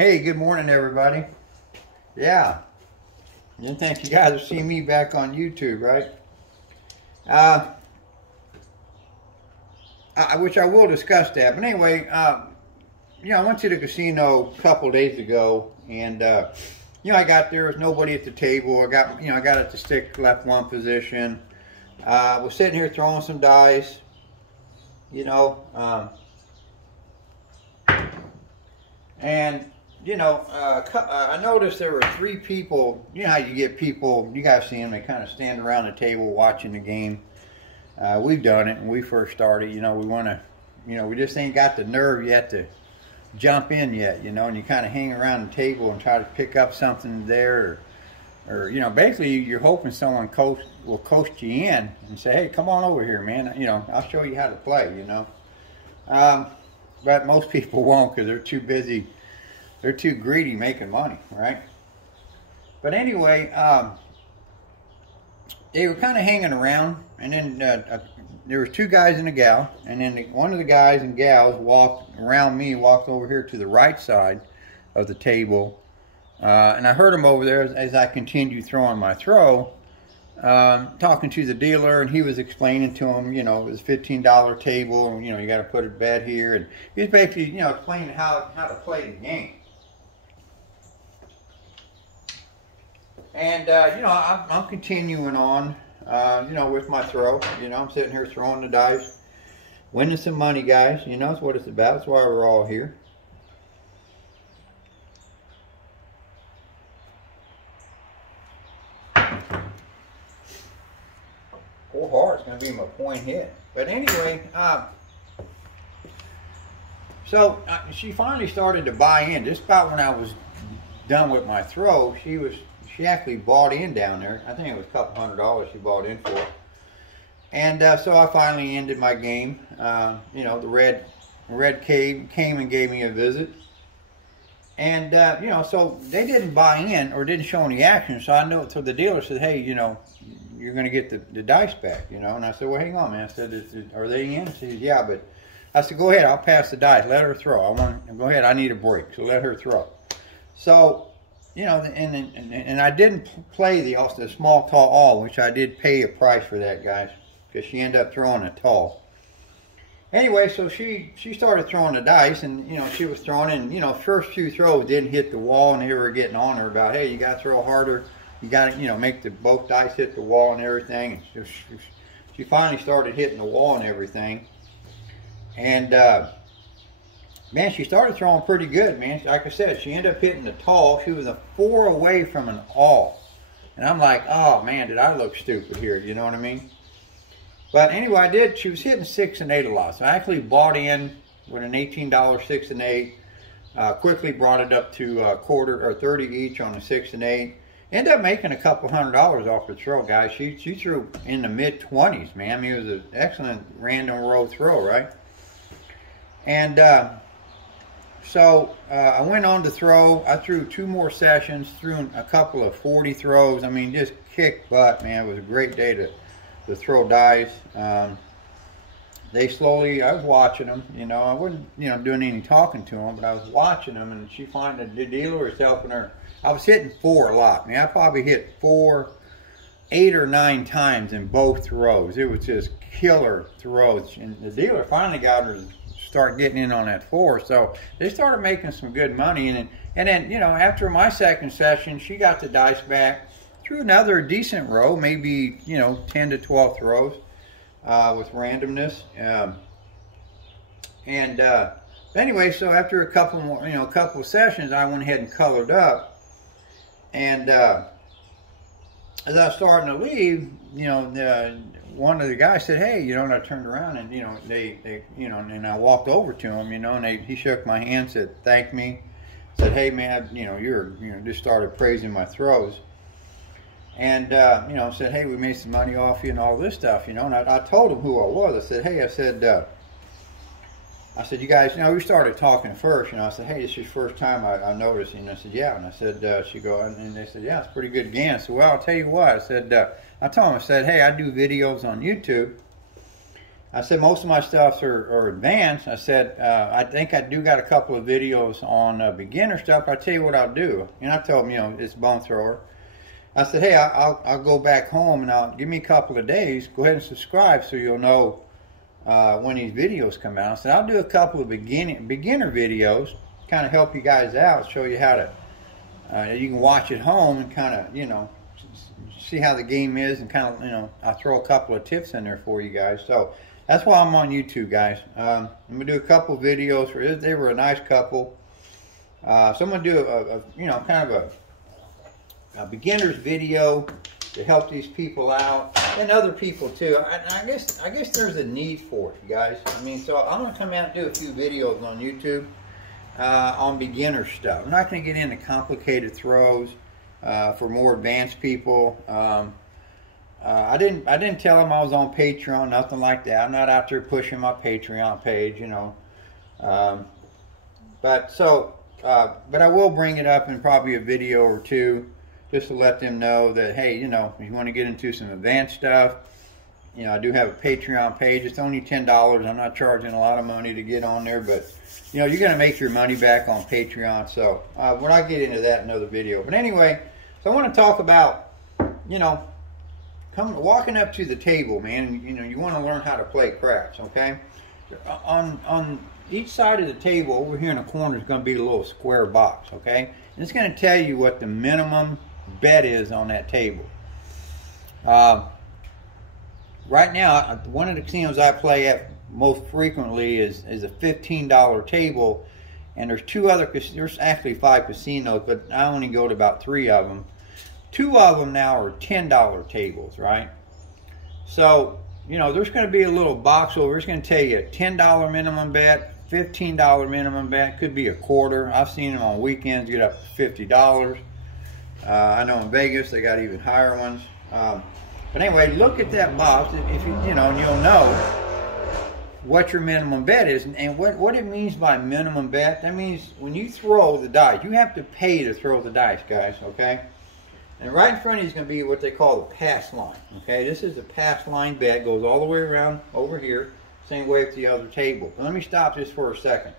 Hey, good morning, everybody. Yeah, didn't think you guys would see me back on YouTube, right? Which I will discuss that. But anyway, I went to the casino a couple days ago, and I got there. Was nobody at the table. I got at the stick left one position. Was sitting here throwing some dice, and I noticed there were three people. You know how you get people, you guys see them, they kind of stand around the table watching the game. We've done it when we first started. We want to, we just ain't got the nerve yet to jump in yet, and you kind of hang around the table and try to pick up something there, or basically you're hoping someone will coach you in and say, hey, come on over here, man. I'll show you how to play, But most people won't because they're too busy. They're too greedy making money, right? But anyway, they were kind of hanging around, and then there was two guys and a gal, and then one of the guys and gals walked over here to the right side of the table, and I heard him over there as I continued throwing my throw, talking to the dealer, and he was explaining to him, it was a $15 table, and you got to put a bet here, and he was basically, explaining how to play the game. And I'm continuing on, with my throw. I'm sitting here throwing the dice, winning some money, guys. That's what it's about. That's why we're all here. Full heart's going to be my point hit. But anyway, so she finally started to buy in. Just about when I was done with my throw, she actually bought in down there. I think it was a couple $100 she bought in for. And so I finally ended my game. The red came and gave me a visit. And, so they didn't buy in or didn't show any action. So the dealer said, hey, you're going to get the dice back, And I said, well, hang on, man. I said, are they in? She said, yeah, but I said, go ahead. I'll pass the dice. Let her throw. Go ahead. I need a break. So let her throw. So, and I didn't play the small tall all, which I did pay a price for that, guys, because she ended up throwing a tall. Anyway, so she started throwing the dice, and she was throwing, and first few throws didn't hit the wall, and they were getting on her about, hey, you got to throw harder, you got to make both dice hit the wall and everything. And she finally started hitting the wall and everything, and man, she started throwing pretty good, man. Like I said, she ended up hitting the tall. She was a 4 away from an all. And I'm like, oh, man, did I look stupid here? You know what I mean? But anyway, she was hitting 6 and 8 a lot. So I actually bought in with an $18 6 and 8. Quickly brought it up to a quarter or 30 each on a 6 and 8. Ended up making a couple $100 off the throw, guys. She threw in the mid-20s, man. I mean, it was an excellent random row throw, right? And so I went on to throw. I threw 2 more sessions, threw a couple of 40 throws. I mean, just kicked butt, man. It was a great day to throw dice. They slowly, I was watching them, I wasn't, doing any talking to them, but I was watching them, and the dealer was helping her. I was hitting 4 a lot. I mean, I probably hit 4, 8 or 9 times in both throws. It was just killer throws, and the dealer finally got her start getting in on that 4, so they started making some good money, and then after my second session, she got the dice back, threw another decent row, maybe 10 to 12 throws with randomness, anyway, so after a couple more, a couple of sessions, I went ahead and colored up, and as I was starting to leave, one of the guys said, hey, and I turned around, and and I walked over to him, and he shook my hand, said thank me, said, hey man, you're just started praising my throws, and said, hey, we made some money off you and all this stuff, and I told him who I was. I said, hey, I said, you guys, we started talking first, I said, hey, this is your first time I noticed, and I said, yeah, and I said, and they said, yeah, it's a pretty good game. I said, well, I'll tell you what, I said, I told him, I said, hey, I do videos on YouTube, I said most of my stuffs are advanced. I said I think I do got a couple of videos on beginner stuff. I tell you what I'll do, and I told him, you know, it's bone thrower. I said, hey, I'll go back home and I'll give me a couple of days. Go ahead and subscribe so you'll know when these videos come out. I said I'll do a couple of beginner videos, kind of help you guys out, show you how to you can watch at home and kind of, you know, see how the game is, and kind of, you know, I'll throw a couple of tips in there for you guys. So that's why I'm on YouTube, guys. I'm gonna do a couple of videos for this. They were a nice couple. So I'm gonna do a you know, kind of a beginner's video to help these people out, and other people too. I guess there's a need for it, you guys. I mean, so I'm gonna come out and do a few videos on YouTube on beginner stuff. I'm not gonna get into complicated throws for more advanced people. I didn't tell them I was on Patreon, nothing like that. I'm not out there pushing my Patreon page, you know. But I will bring it up in probably a video or two, just to let them know that, hey, you know, if you want to get into some advanced stuff, you know, I do have a Patreon page. It's only $10. I'm not charging a lot of money to get on there, but, you know, you're going to make your money back on Patreon. So we're not getting into that in another video. But anyway, so I want to talk about, you know, walking up to the table, man. You know, you want to learn how to play craps, okay? On each side of the table, over here in the corner, is going to be a little square box, okay? And it's going to tell you what the minimum bet is on that table. Right now, one of the casinos I play at most frequently is a $15 table, and there's actually 5 casinos, but I only go to about 3 of them. 2 of them now are $10 tables, right? So, you know, there's going to be a little box over. It's going to tell you a $10 minimum bet, $15 minimum bet, could be a quarter. I've seen them on weekends get up to $50. I know in Vegas they got even higher ones. But anyway, look at that box, if you know, and you'll know what your minimum bet is. And what it means by minimum bet, that means when you throw the dice, you have to pay to throw the dice, guys, okay? And right in front of you is going to be what they call the pass line, okay? This is the pass line bet, goes all the way around over here, same way with the other table. But let me stop just for a second.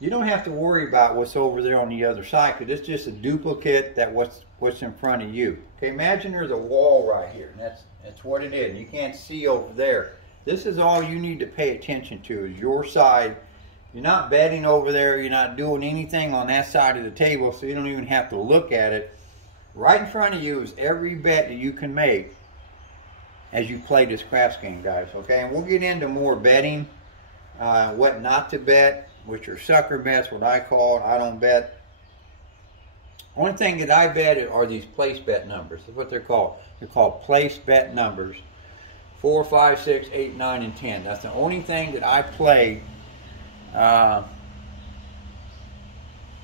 You don't have to worry about what's over there on the other side, because it's just a duplicate that what's in front of you. Okay, imagine there's a wall right here, and that's what it is. And you can't see over there. This is all you need to pay attention to, is your side. You're not betting over there. You're not doing anything on that side of the table, so you don't even have to look at it. Right in front of you is every bet that you can make as you play this craps game, guys, okay? And we'll get into more betting, what not to bet, which are sucker bets, what I call it. I don't bet. One thing that I bet are these place bet numbers. That's what they're called. They're called place bet numbers. 4, 5, 6, 8, 9, and 10. That's the only thing that I play on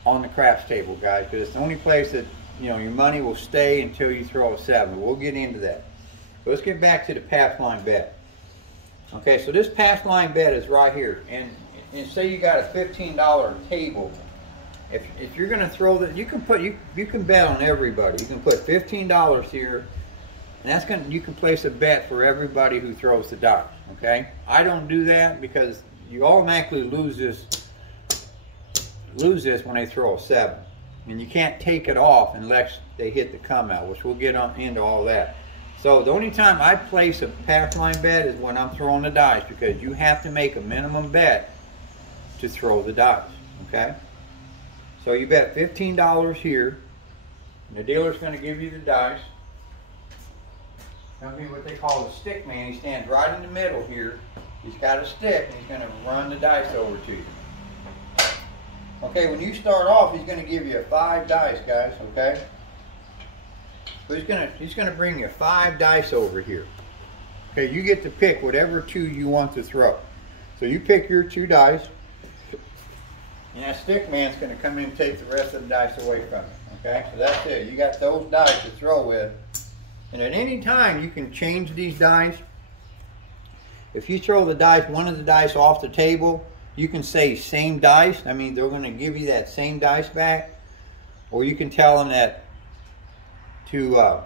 the craps table, guys, because it's the only place that, you know, your money will stay until you throw a 7. We'll get into that. So let's get back to the pass line bet. Okay, so this pass line bet is right here, and say you got a $15 table. If you're going to throw that, you can bet on everybody. You can put $15 here, and that's you can place a bet for everybody who throws the dice. Okay, I don't do that because you automatically lose this when they throw a 7, and you can't take it off unless they hit the come out, which we'll get into all that. So the only time I place a pass line bet is when I'm throwing the dice, because you have to make a minimum bet to throw the dice, okay? So you bet $15 here, and the dealer's going to give you the dice. That'll be what they call a stick man. He stands right in the middle here. He's got a stick, and he's going to run the dice over to you. Okay, when you start off, he's going to give you 5 dice, guys, okay? So he's going to bring you 5 dice over here. Okay, you get to pick whatever 2 you want to throw. So you pick your 2 dice. And that stick man's going to come in and take the rest of the dice away from you. Okay, so that's it. You got those dice to throw with. And at any time, you can change these dice. If you throw the dice, one of the dice off the table, you can say same dice. I mean, they're going to give you that same dice back. Or you can tell them that to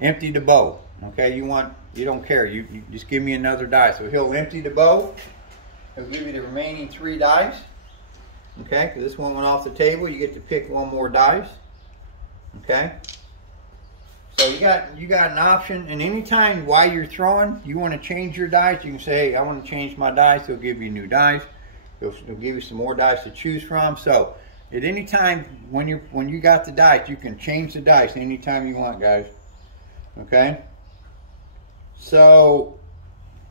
empty the bowl. Okay, you want You don't care. You just give me another die. So he'll empty the bowl. He'll give you the remaining 3 dice. Okay, because this one went off the table. You get to pick 1 more dice. Okay. So you got an option, and anytime while you're throwing, you want to change your dice, you can say, hey, I want to change my dice. He'll give you new dice. He'll give you some more dice to choose from. So at any time when you got the dice, you can change the dice anytime you want, guys. Okay. So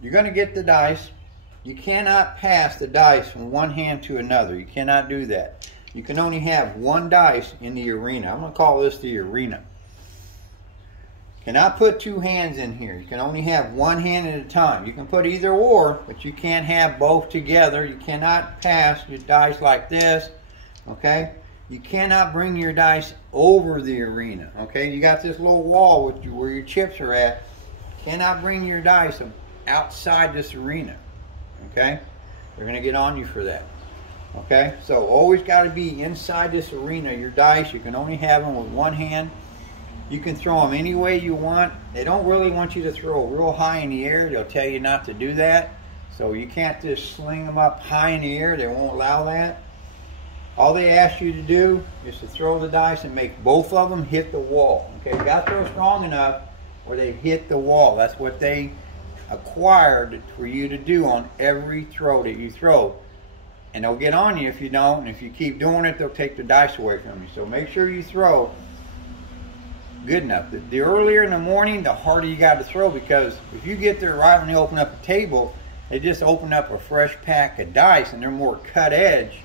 you're going to get the dice. You cannot pass the dice from one hand to another. You cannot do that. You can only have 1 dice in the arena. I'm going to call this the arena. Cannot put 2 hands in here. You can only have 1 hand at a time. You can put either or, but you can't have both together. You cannot pass your dice like this. Okay? You cannot bring your dice over the arena. Okay? You got this little wall with where your chips are at. Cannot bring your dice outside this arena. Okay? They're going to get on you for that. Okay? So always got to be inside this arena. Your dice, you can only have them with 1 hand. You can throw them any way you want. They don't really want you to throw real high in the air. They'll tell you not to do that. So you can't just sling them up high in the air. They won't allow that. All they ask you to do is to throw the dice and make both of them hit the wall. Okay, you got to throw strong enough where they hit the wall. That's what they acquired for you to do on every throw that you throw. And they'll get on you if you don't. And if you keep doing it, they'll take the dice away from you. So make sure you throw good enough. The earlier in the morning, the harder you got to throw, because if you get there right when they open up a table, they just open up a fresh pack of dice and they're more cut edge,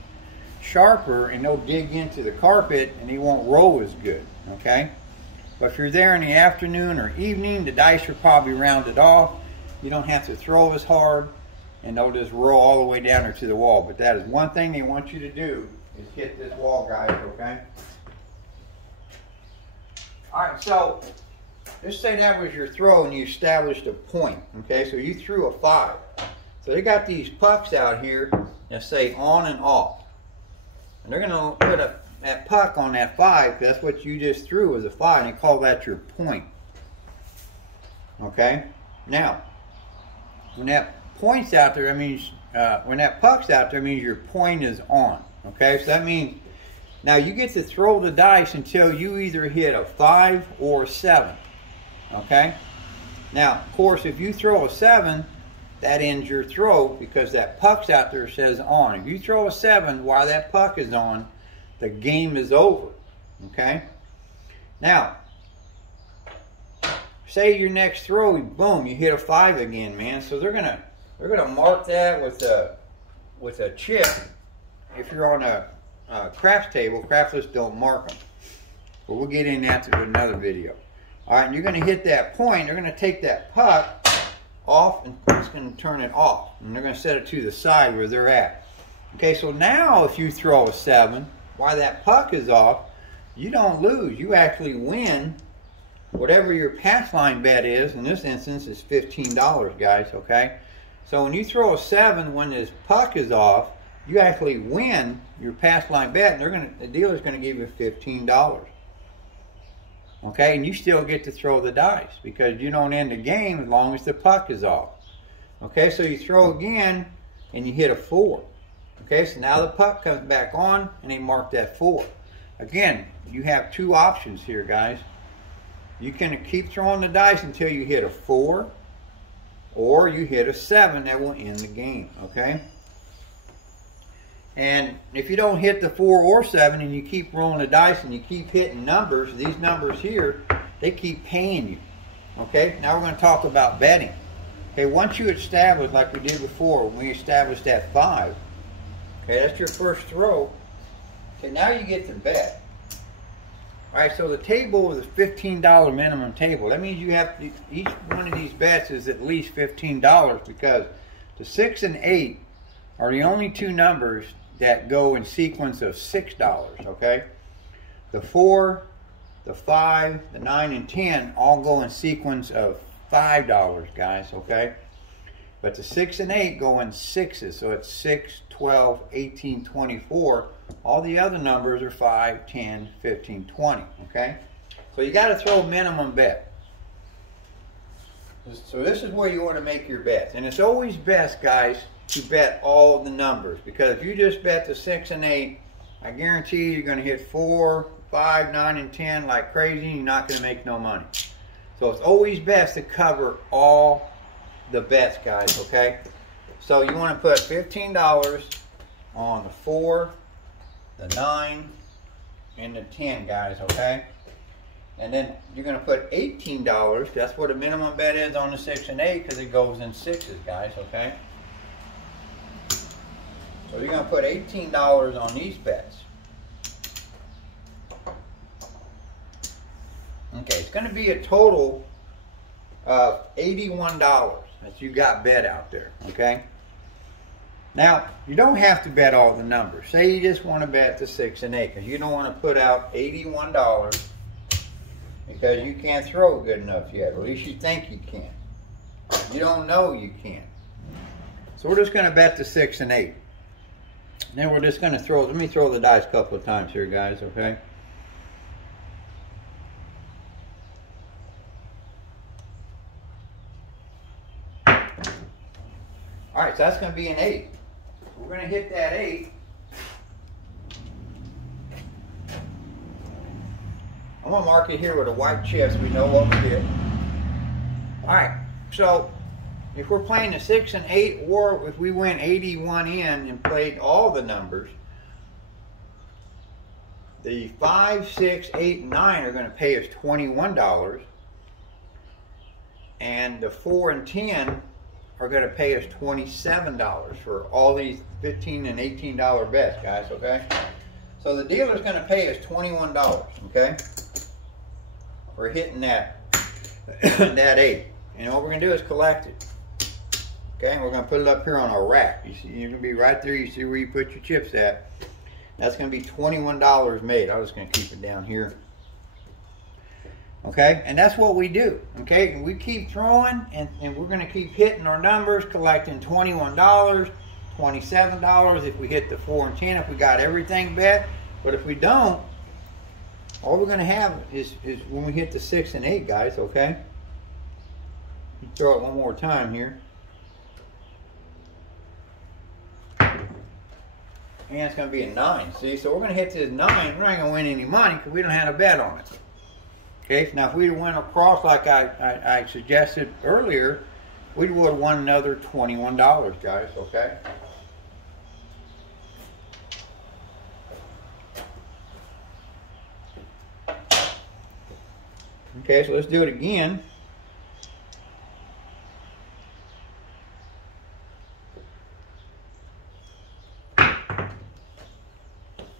sharper, and they'll dig into the carpet and they won't roll as good. Okay? But if you're there in the afternoon or evening, the dice are probably rounded off. You don't have to throw as hard, and they'll just roll all the way down there to the wall. But that is one thing they want you to do, is hit this wall, guys. Okay? Alright, so just say that was your throw and you established a point. Okay, so you threw a 5. So they got these pucks out here that say on and off. And they're going to put that puck on that 5, because that's what you just threw was a 5, and they call that your point. Okay, now when that point's out there, that means when that puck's out there, it means your point is on. Okay, so that means now you get to throw the dice until you either hit a 5 or a 7. Okay? Now, of course, if you throw a 7, that ends your throw because that puck's out there says on. If you throw a 7 while that puck is on, the game is over. Okay? Now, say your next throw, boom, you hit a 5 again, man. So they're gonna mark that with a chip. If you're on a craps table, craftless don't mark them. But we'll get into that in another video. Alright, and you're going to hit that point. They're going to take that puck off and it's going to turn it off. And they're going to set it to the side where they're at. Okay, so now if you throw a 7, while that puck is off, you don't lose. You actually win whatever your pass line bet is. In this instance, is $15, guys, okay? So when you throw a 7 when this puck is off, you actually win your pass line bet, and the dealer's going to give you $15. Okay, and you still get to throw the dice because you don't end the game as long as the puck is off. Okay, so you throw again and you hit a 4. Okay, so now the puck comes back on and they mark that 4. Again, you have 2 options here, guys. You can keep throwing the dice until you hit a 4, or you hit a 7. That will end the game. Okay. And if you don't hit the 4 or 7 and you keep rolling the dice and you keep hitting numbers, these numbers here, they keep paying you. Okay, now we're going to talk about betting. Okay, once you establish, like we did before, when we established that 5, okay, that's your first throw. Okay, now you get to bet. Alright, so the table is a $15 minimum table. That means you have to, each one of these bets is at least $15 because the 6 and 8 are the only 2 numbers that go in sequence of $6, okay? The 4, the 5, the 9, and 10 all go in sequence of $5, guys, okay? But the 6 and 8 go in 6s, so it's 6, 12, 18, 24. All the other numbers are 5, 10, 15, 20, okay? So you got to throw a minimum bet. So this is where you want to make your bets. And it's always best, guys, to bet all the numbers. Because if you just bet the 6 and 8, I guarantee you're going to hit 4, 5, 9, and 10 like crazy. You're not going to make no money. So it's always best to cover all the bets, guys, okay? So you want to put $15 on the 4, the 9, and the 10, guys, okay? And then you're going to put $18. That's what the minimum bet is on the 6 and 8 because it goes in sixes, guys, okay? So you're going to put $18 on these bets. Okay, it's going to be a total of $81 that you got bet out there, okay? Now, you don't have to bet all the numbers. Say you just want to bet the 6 and 8 because you don't want to put out $81 because you can't throw good enough yet. Or at least you think you can. You don't know you can. So we're just going to bet the 6 and 8. Then we're just going to throw, let me throw the dice a couple of times here, guys, okay? Alright, so that's going to be an 8. We're going to hit that 8. I'm going to mark it here with a white chip so we know what we did. Alright, so if we're playing the 6 and 8, or if we went 81 in and played all the numbers, the 5, 6, 8, and 9 are going to pay us $21. And the 4 and 10 are going to pay us $27 for all these $15 and $18 bets, guys, okay? So the dealer's going to pay us $21, okay? We're hitting that, that 8. And what we're going to do is collect it. Okay, and we're going to put it up here on our rack. You see, you're going to be right there. You see where you put your chips at. That's going to be $21 made. I'm just going to keep it down here. Okay, and that's what we do. Okay, and we keep throwing, and we're going to keep hitting our numbers, collecting $21, $27 if we hit the 4 and 10, if we got everything bet. But if we don't, all we're going to have is when we hit the 6 and 8, guys, okay? Throw it one more time here. And it's going to be a 9, see? So we're going to hit this 9. We're not going to win any money because we don't have a bet on it. Okay, now if we went across like I suggested earlier, we would have won another $21, guys, okay? Okay, so let's do it again.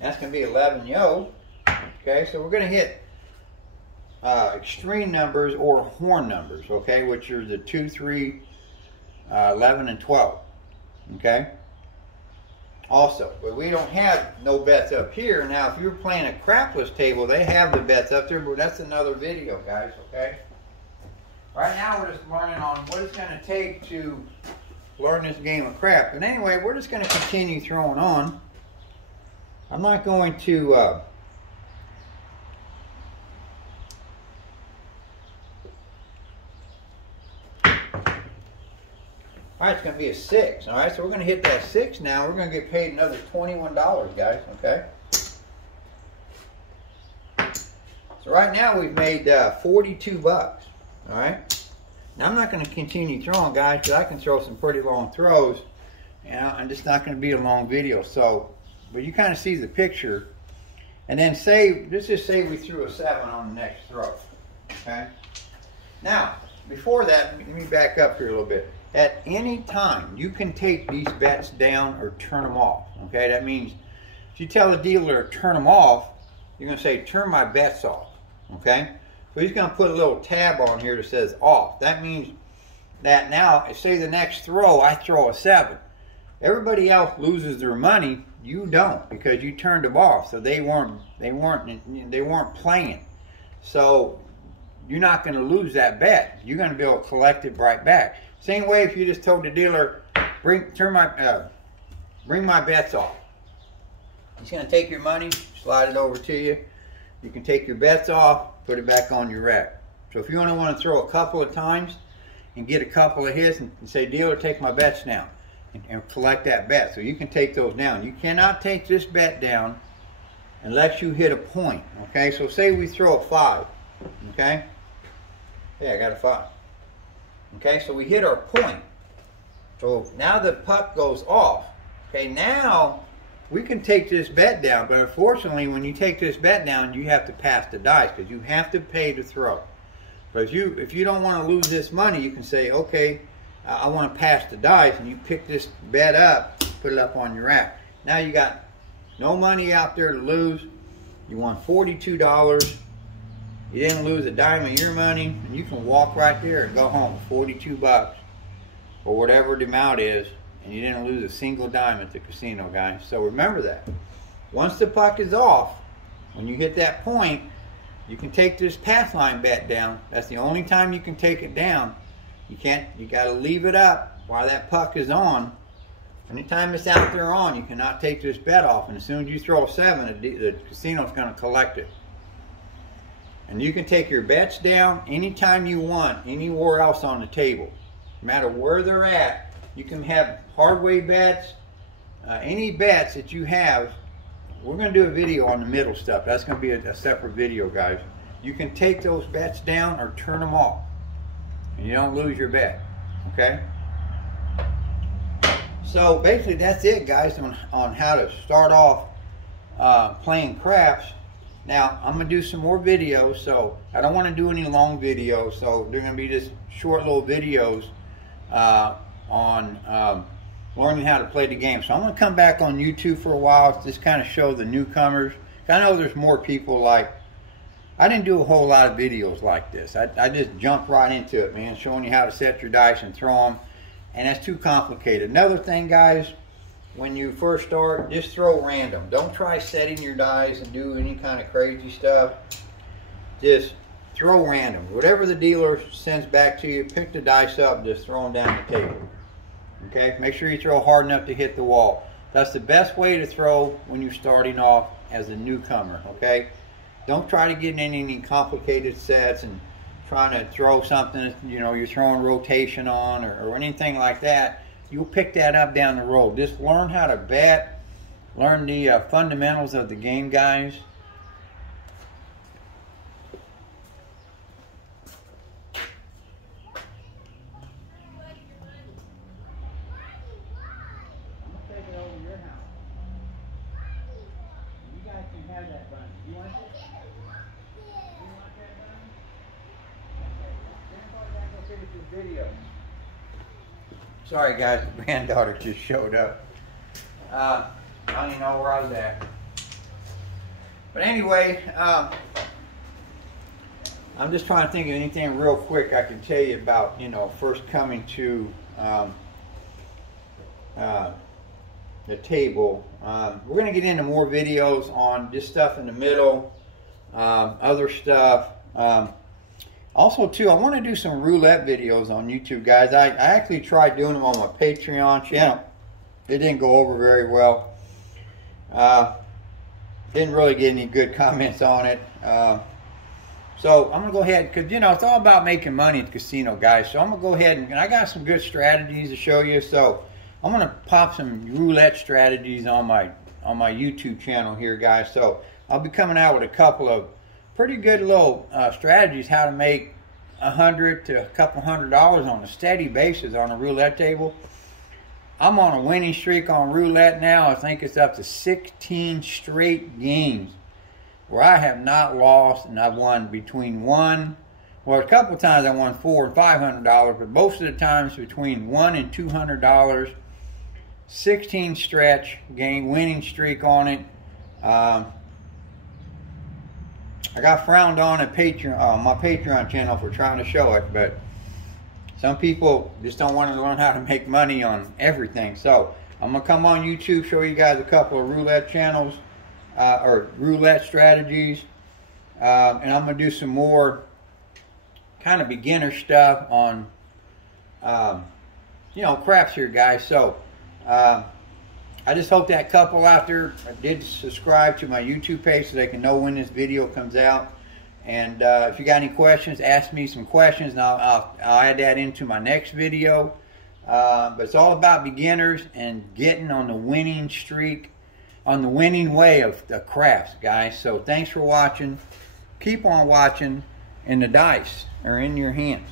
That's going to be 11 yo. Okay, so we're going to hit extreme numbers or horn numbers, okay, which are the 2, 3, 11, and 12. Okay. Also, but we don't have no bets up here. Now, if you're playing a crapless table, they have the bets up there, but that's another video, guys, okay? Right now, we're just learning on what it's going to take to learn this game of crap. But anyway, we're just going to continue throwing on. I'm not going to... all right, it's going to be a 6. All right, so we're going to hit that 6 now. We're going to get paid another $21, guys, okay? So right now we've made 42 bucks, all right? Now I'm not going to continue throwing, guys, because I can throw some pretty long throws, and I'm just not going to be a long video. So, but you kind of see the picture. And then let's just say we threw a 7 on the next throw, okay? Now, before that, let me back up here a little bit. At any time, you can take these bets down or turn them off. Okay, that means if you tell the dealer to turn them off, you're going to say, turn my bets off. Okay, so he's going to put a little tab on here that says off. That means that now, say the next throw, I throw a 7. Everybody else loses their money. You don't, because you turned them off. So they weren't playing. So you're not going to lose that bet. You're going to be able to collect it right back. Same way if you just told the dealer, bring my bets off. He's going to take your money, slide it over to you. You can take your bets off, put it back on your rack. So if you only want to throw a couple of times, and get a couple of hits and say, dealer, take my bets now, and collect that bet. So you can take those down. You cannot take this bet down unless you hit a point, okay? So say we throw a 5, okay? Yeah, I got a 5. Okay, so we hit our point. So now the puck goes off. Okay, now we can take this bet down, but unfortunately when you take this bet down, you have to pass the dice because you have to pay to throw. But if you don't want to lose this money, you can say, okay, I want to pass the dice, and you pick this bet up, put it up on your rack. Now you got no money out there to lose. You won $42. You didn't lose a dime of your money, and you can walk right there and go home with 42 bucks or whatever the amount is, and you didn't lose a single dime at the casino, guys. So remember that. Once the puck is off, when you hit that point, you can take this pass line bet down. That's the only time you can take it down. You got to leave it up while that puck is on. Anytime it's out there on, you cannot take this bet off. And as soon as you throw a 7, the casino's going to collect it. And you can take your bets down anytime you want, anywhere else on the table. No matter where they're at, you can have hardway bets, any bets that you have. We're going to do a video on the middle stuff. That's going to be a separate video, guys. You can take those bets down or turn them off, and you don't lose your bet, okay? So basically that's it, guys, on how to start off playing craps. Now I'm going to do some more videos, so I don't want to do any long videos, so they're going to be just short little videos on learning how to play the game. So I'm going to come back on YouTube for a while, just kind of show the newcomers. I know there's more people like, I didn't do a whole lot of videos like this. I just jumped right into it, man, showing you how to set your dice and throw them, and that's too complicated. Another thing, guys, when you first start, just throw random. Don't try setting your dice and do any kind of crazy stuff. Just throw random. Whatever the dealer sends back to you, pick the dice up, just throw them down the table. Okay, make sure you throw hard enough to hit the wall. That's the best way to throw when you're starting off as a newcomer, okay? Don't try to get in any complicated sets and trying to throw something, you know, you're throwing rotation on or anything like that. You'll pick that up down the road. Just learn how to bet, learn the fundamentals of the game, guys. Video. Sorry guys, the granddaughter just showed up. I don't even know where I was at. But anyway, I'm just trying to think of anything real quick I can tell you about, you know, first coming to the table. We're going to get into more videos on just stuff in the middle, other stuff. Also, too, I want to do some roulette videos on YouTube, guys. I actually tried doing them on my Patreon channel. It didn't go over very well. Didn't really get any good comments on it. So I'm going to go ahead, because, you know, it's all about making money at the casino, guys. So I'm going to go ahead, and I got some good strategies to show you. So I'm going to pop some roulette strategies on my YouTube channel here, guys. So I'll be coming out with a couple of pretty good little strategies how to make $100 to a couple $100 on a steady basis on a roulette table. I'm on a winning streak on roulette now. I think it's up to 16 straight games where I have not lost, and I've won between a couple of times I won $400 and $500, but most of the times between $100 and $200. 16 stretch game winning streak on it. I got frowned on at Patreon, my Patreon channel for trying to show it, but some people just don't want to learn how to make money on everything. So I'm going to come on YouTube, show you guys a couple of roulette channels, or roulette strategies, and I'm going to do some more kind of beginner stuff on, you know, craps here, guys. So I just hope that couple out there did subscribe to my YouTube page so they can know when this video comes out. And if you got any questions, ask me some questions, and I'll add that into my next video. But it's all about beginners and getting on the winning streak, on the winning way of the crafts, guys. So thanks for watching. Keep on watching, and the dice are in your hands.